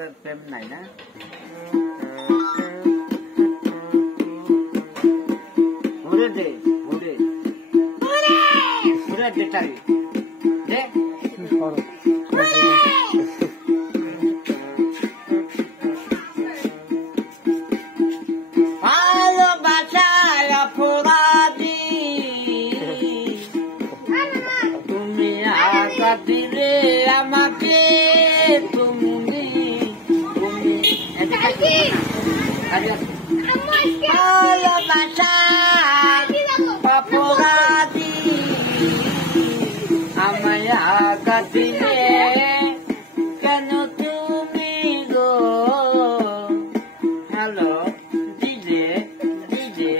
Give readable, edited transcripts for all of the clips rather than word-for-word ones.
আমাদের প্রেম নাই না ঘুরে দে ঘুরে ঘুরে দে তারি দে ভালোবাসায় অপরাধী তুমি আঘাত দিলে আমাকে তুমি ভালোবাসায় অপরাধী আমায় আঘাত দিলে কেন তুমি গো হ্যালো ডিজে ডিজে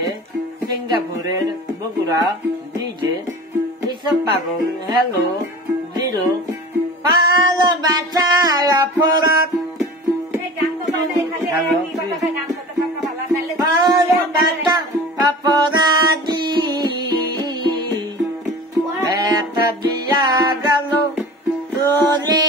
সিঙ্গাপুরের বগুড়া ডিজে এসব পাগল হ্যালো জিরো ভালোবাসায় অপরাধ ভালোবাসা অপরাধী এটা দিয়া গেল তোরে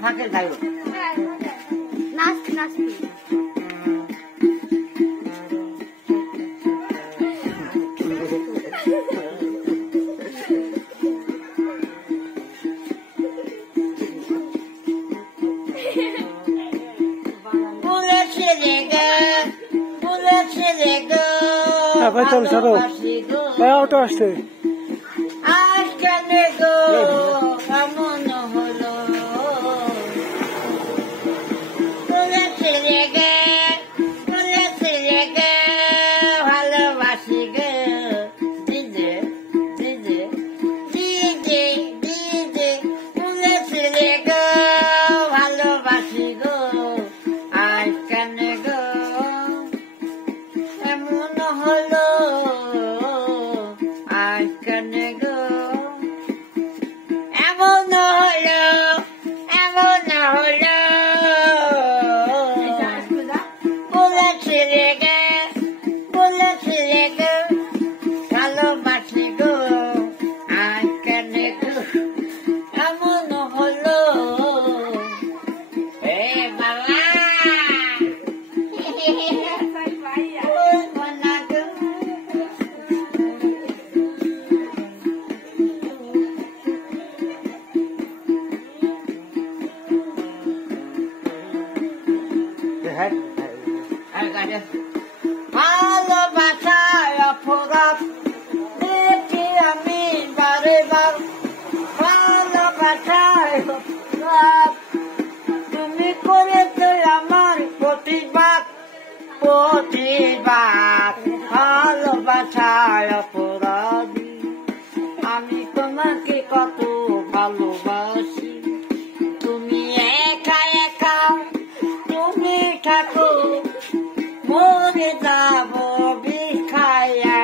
ফাঁকে যাইব নাচতে নাচতে চল চলো ওটা আসছে আজকালে গো এমন হলো ভালোবাসি গে দিদে দিদে দিদে দিদে তুলেছিলে গো ভালোবাসি গো আজকালে গো এমন হলো আজকালে গো এমন হলো এমন হলো বলেছিলে গে বলেছিলে গো ভালোবাসি গো আজকালে গো এমন হলো এ বাবা ভালোবাসায় অপরাধ দেখি আমি বারে বার ভালোবাসায় অপরাধ তুমি করেছো আমার প্রতিবাদ প্রতিবাদ ভালোবাসায় অপরাধী আমি তোমাকে কত ভালোবাসি তুমি একা একা তুমি থাকো মরে যাব বিখায়া